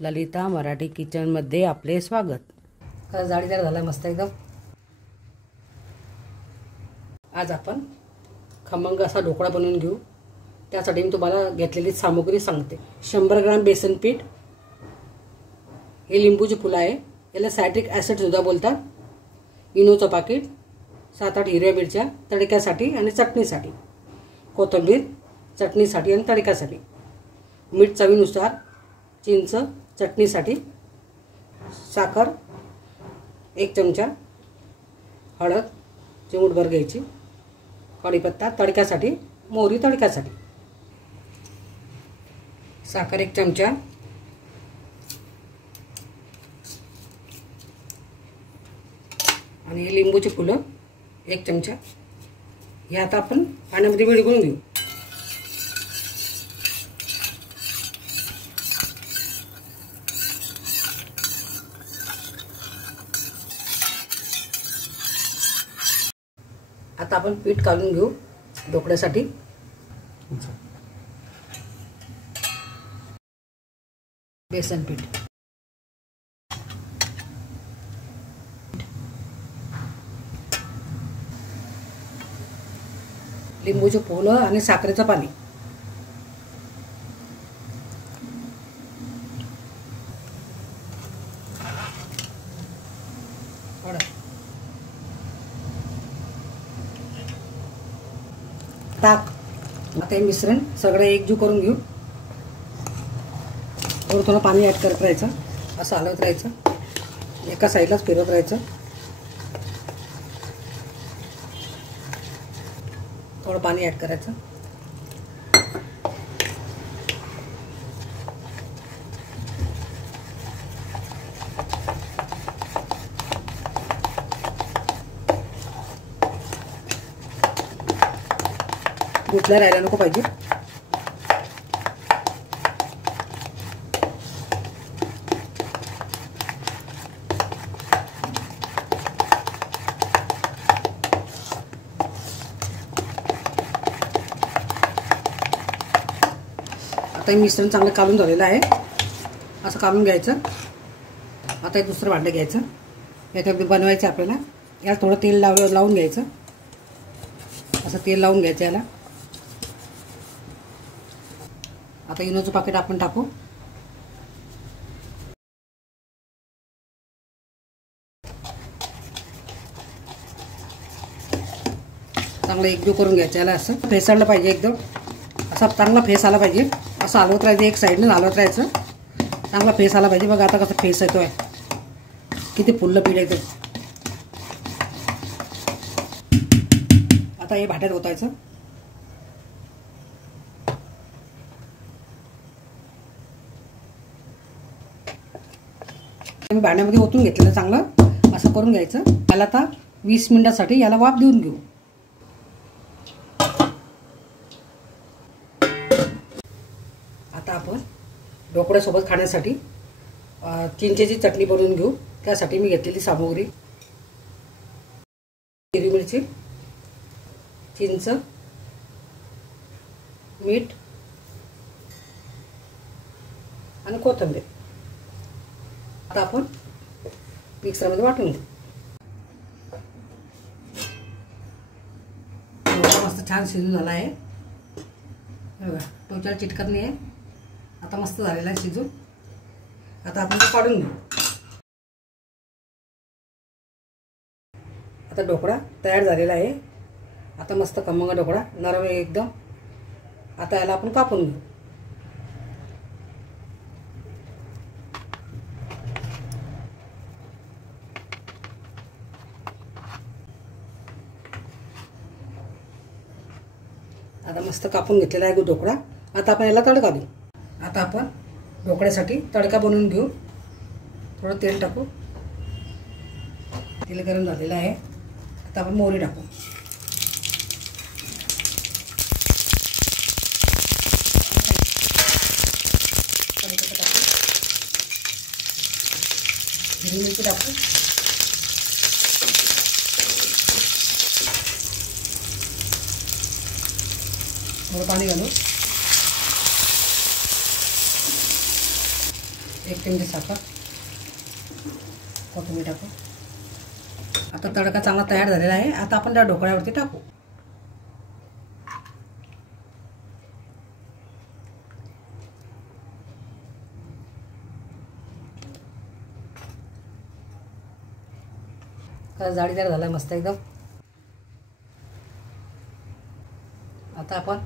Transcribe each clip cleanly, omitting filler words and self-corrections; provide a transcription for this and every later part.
ललिता मराठी किचनमध्ये आपले स्वागत। का जाळीदार झाला मस्त एकदम। आज आपण खमंग असा ढोकळा बनवून घेऊ। त्यासाठी मी तुम्हाला घेतलेली सामग्री सांगते। 100 ग्राम बेसन पीठ, हे लिंबूचे फुल आहे, याला सायट्रिक ॲसिड सुद्धा बोलतात, इनोचं पाकिट, 7-8 हिरव्या मिरच्या तडक्यासाठी आणि चटणीसाठी, कोथिंबीर चटणीसाठी आणि तडक्यासाठी, मीठ चवीनुसार, चिंच चटणीसाठी, साखर 1 चमचा, हळद चिमूटभर घ्यायची, कढीपत्ता तडक्यासाठी, मोहरी तडक्यासाठी, साखर 1 चमचा, आणि लिंबूची फुलं 1 चमचा। हे आता आपण पाण्यामध्ये विरघळून घेऊ। आता आपण पीठ काढून घेऊ ढोकळ्यासाठी। बेसन पीठ, लिंबूचे फुलं आणि साखरेचं पाणी, ताक। आता हे मिश्रण सगळं एकजीव करून घेऊ। थोडं पाणी ॲड करत राहायचं, असं हलवत राहायचं, एका साईडलाच फिरवत राहायचं, थोडं पाणी ॲड करायचं। गुठल्या राहायला नको पाहिजे। आता हे मिश्रण चांगलं काढून झालेलं आहे, असं काढून घ्यायचं। आता हे दुसरं भांडं घ्यायचं, याच्यामध्ये बनवायचं आपल्याला। याला थोडं तेल लावून घ्यायचं, असं तेल लावून घ्यायचं याला। आता इनोचं पाकिट आपण टाकू, चांगलं एकजीव करून घ्यायचं याला। असं फेसायला पाहिजे, एकदम असा चांगला फेस आला पाहिजे। असं हलवत राहायचं, एक साईडने हलवत राहायचं, चांगला फेस आला पाहिजे। बघा आता कसं फेस येतोय, किती फुललं पीठ येतं। आता हे भाट्यात ओतायचं, मी भांड्यामध्ये ओतून घेतलेलं चांगलं असं करून घ्यायचं। याला आता 20 मिनिटासाठी याला वाफ देऊन घेऊ। आता आपण ढोकळ्यासोबत खाण्यासाठी चिंचेची चटणी बनवून घेऊ। त्यासाठी मी घेतलेली सामग्री: हिरवी मिरची, चिंच, मीठ आणि कोथिंबीर। आता आपण मिक्सरमध्ये वाटून घेऊ। मस्त छान शिजून झाला आहे, बघा टोचाला चिटकत नाही आहे। आता मस्त झालेला आहे शिजून। आता आपण ते काढून घेऊ। आता ढोकळा तयार झालेला आहे। आता मस्त खमंग ढोकळा, नरम आहे एकदम। आता याला आपण कापून घेऊ। आता मस्त कापून घेतलेला आहे ढोकळा। आता आपण याला तडका देऊ। आता आपण ढोकळ्यासाठी तडका बनवून घेऊ। थोडं तेल टाकू, तेल गरम झालेलं आहे। आता आपण मोहरी टाकू, हिरवी मिरची टाकू, थोडं पाणी घालू, 1 चमचे साखर, कोथिंबीर टाकू. आता तडका चांगला तयार झालेला आहे. आता आपण त्या ढोकळ्यावरती टाकू. जाळीदार झाला मस्त एकदम. आता आपण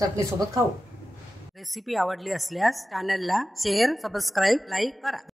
चटणीसोबत खाऊ. रेसिपी आवडली असल्यास चॅनलला शेअर, सबस्क्राईब, लाईक करा.